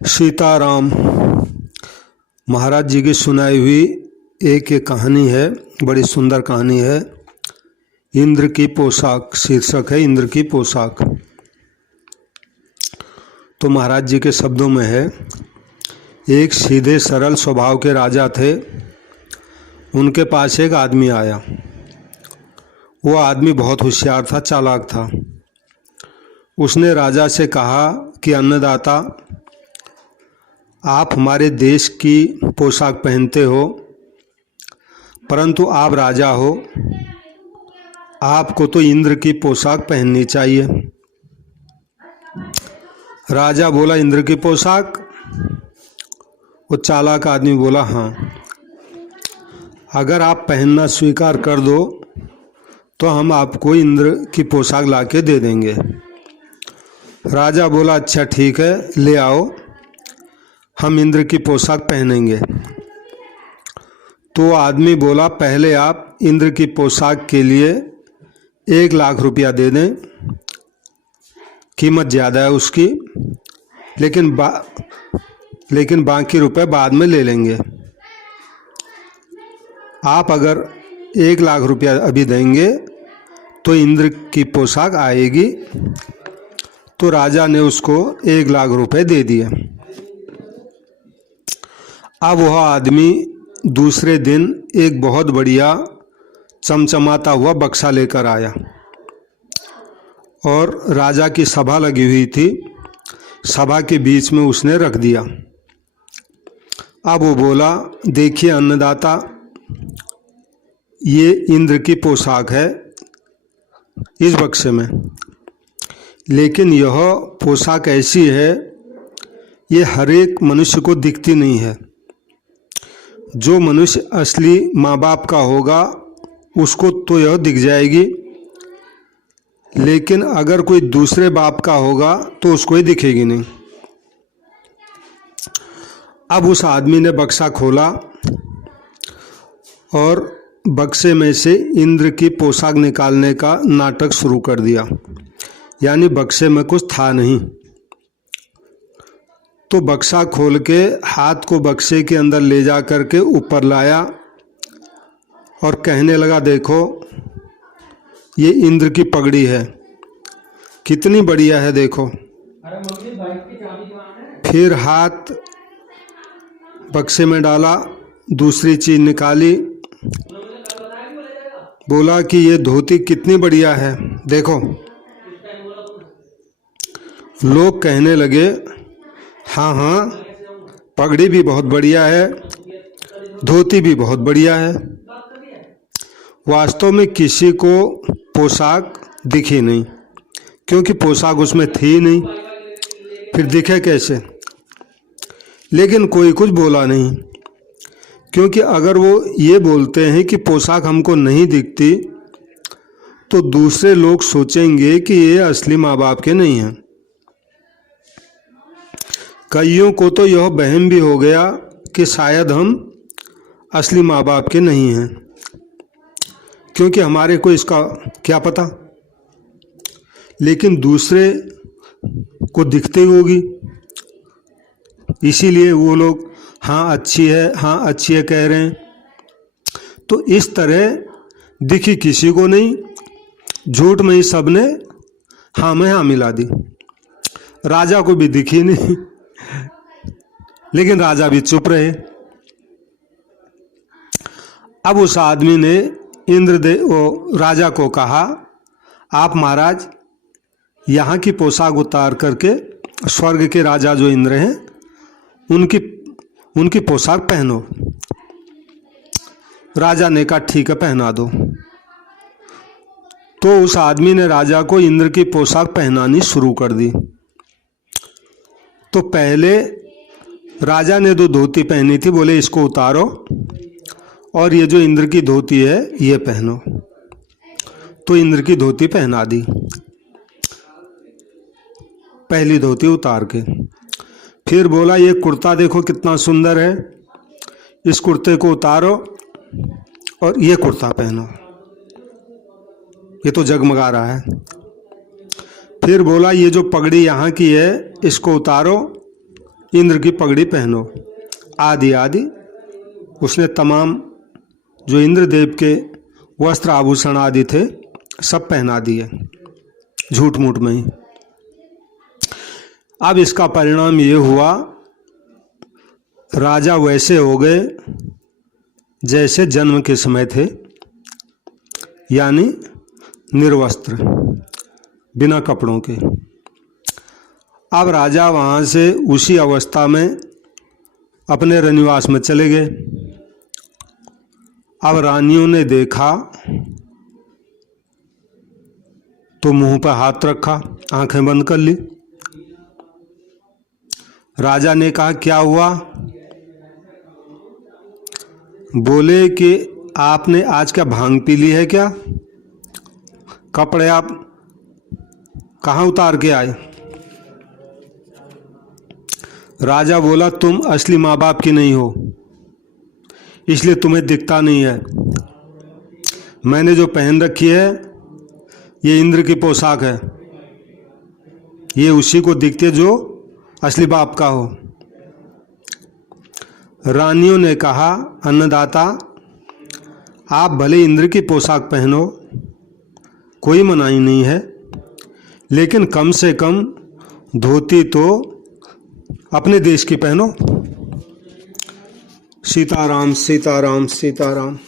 सीताराम महाराज जी की सुनाई हुई एक कहानी है, बड़ी सुंदर कहानी है। इंद्र की पोशाक शीर्षक है, इंद्र की पोशाक। तो महाराज जी के शब्दों में है, एक सीधे सरल स्वभाव के राजा थे। उनके पास एक आदमी आया। वो आदमी बहुत होशियार था, चालाक था। उसने राजा से कहा कि अन्नदाता, आप हमारे देश की पोशाक पहनते हो, परंतु आप राजा हो, आपको तो इंद्र की पोशाक पहननी चाहिए। राजा बोला, इंद्र की पोशाक? वो चालाक आदमी बोला, हाँ, अगर आप पहनना स्वीकार कर दो तो हम आपको इंद्र की पोशाक लाके दे देंगे। राजा बोला, अच्छा ठीक है, ले आओ, हम इंद्र की पोशाक पहनेंगे। तो आदमी बोला, पहले आप इंद्र की पोशाक के लिए 1,00,000 रुपया दे दें, कीमत ज़्यादा है उसकी, लेकिन बाकी रुपए बाद में ले लेंगे। आप अगर 1,00,000 रुपया अभी देंगे तो इंद्र की पोशाक आएगी। तो राजा ने उसको 1,00,000 रुपए दे दिए। अब वह आदमी दूसरे दिन एक बहुत बढ़िया चमचमाता हुआ बक्सा लेकर आया और राजा की सभा लगी हुई थी, सभा के बीच में उसने रख दिया। अब वो बोला, देखिए अन्नदाता, ये इंद्र की पोशाक है इस बक्से में, लेकिन यह पोशाक ऐसी है, ये हर एक मनुष्य को दिखती नहीं है। जो मनुष्य असली माँ बाप का होगा उसको तो यह दिख जाएगी, लेकिन अगर कोई दूसरे बाप का होगा तो उसको ही दिखेगी नहीं। अब उस आदमी ने बक्सा खोला और बक्से में से इंद्र की पोशाक निकालने का नाटक शुरू कर दिया, यानी बक्से में कुछ था नहीं। तो बक्सा खोल के हाथ को बक्से के अंदर ले जा करके ऊपर लाया और कहने लगा, देखो ये इंद्र की पगड़ी है, कितनी बढ़िया है, देखो। फिर हाथ बक्से में डाला, दूसरी चीज निकाली, बोला कि ये धोती कितनी बढ़िया है, देखो। लोग कहने लगे, हाँ हाँ, पगड़ी भी बहुत बढ़िया है, धोती भी बहुत बढ़िया है। वास्तव में किसी को पोशाक दिखी नहीं, क्योंकि पोशाक उसमें थी नहीं, फिर दिखे कैसे। लेकिन कोई कुछ बोला नहीं, क्योंकि अगर वो ये बोलते हैं कि पोशाक हमको नहीं दिखती तो दूसरे लोग सोचेंगे कि ये असली माँ बाप के नहीं हैं। कईयों को तो यह वहम भी हो गया कि शायद हम असली माँ बाप के नहीं हैं, क्योंकि हमारे को इसका क्या पता, लेकिन दूसरे को दिखते होगी, इसीलिए वो लोग हाँ अच्छी है, हाँ अच्छी है कह रहे हैं। तो इस तरह दिखी किसी को नहीं, झूठ में ही सबने हाँ में हाँ मिला दी। राजा को भी दिखी नहीं, लेकिन राजा भी चुप रहे। अब उस आदमी ने राजा को कहा, आप महाराज यहाँ की पोशाक उतार करके स्वर्ग के राजा जो इंद्र हैं उनकी पोशाक पहनो। राजा ने कहा, ठीक है, पहना दो। तो उस आदमी ने राजा को इंद्र की पोशाक पहनानी शुरू कर दी। तो पहले राजा ने जो धोती पहनी थी, बोले इसको उतारो और ये जो इंद्र की धोती है ये पहनो। तो इंद्र की धोती पहना दी, पहली धोती उतार के। फिर बोला, ये कुर्ता देखो कितना सुंदर है, इस कुर्ते को उतारो और ये कुर्ता पहनो, ये तो जगमगा रहा है। फिर बोला ये जो पगड़ी यहाँ की है इसको उतारो, इंद्र की पगड़ी पहनो। आदि आदि उसने तमाम जो इंद्रदेव के वस्त्र आभूषण आदि थे सब पहना दिए, झूठ मूठ में ही। अब इसका परिणाम ये हुआ, राजा वैसे हो गए जैसे जन्म के समय थे, यानी निर्वस्त्र, बिना कपड़ों के। अब राजा वहाँ से उसी अवस्था में अपने रनिवास में चले गए। अब रानियों ने देखा तो मुंह पर हाथ रखा, आंखें बंद कर ली। राजा ने कहा क्या हुआ? बोले कि आपने आज क्या भांग पी ली है क्या? कपड़े आप कहाँ उतार के आए? राजा बोला तुम असली माँ बाप की नहीं हो, इसलिए तुम्हें दिखता नहीं है। मैंने जो पहन रखी है ये इंद्र की पोशाक है, ये उसी को दिखती है जो असली बाप का हो। रानियों ने कहा अन्नदाता आप भले इंद्र की पोशाक पहनो, कोई मनाही नहीं है, लेकिन कम से कम धोती तो अपने देश की पहनो। सीताराम सीताराम सीताराम।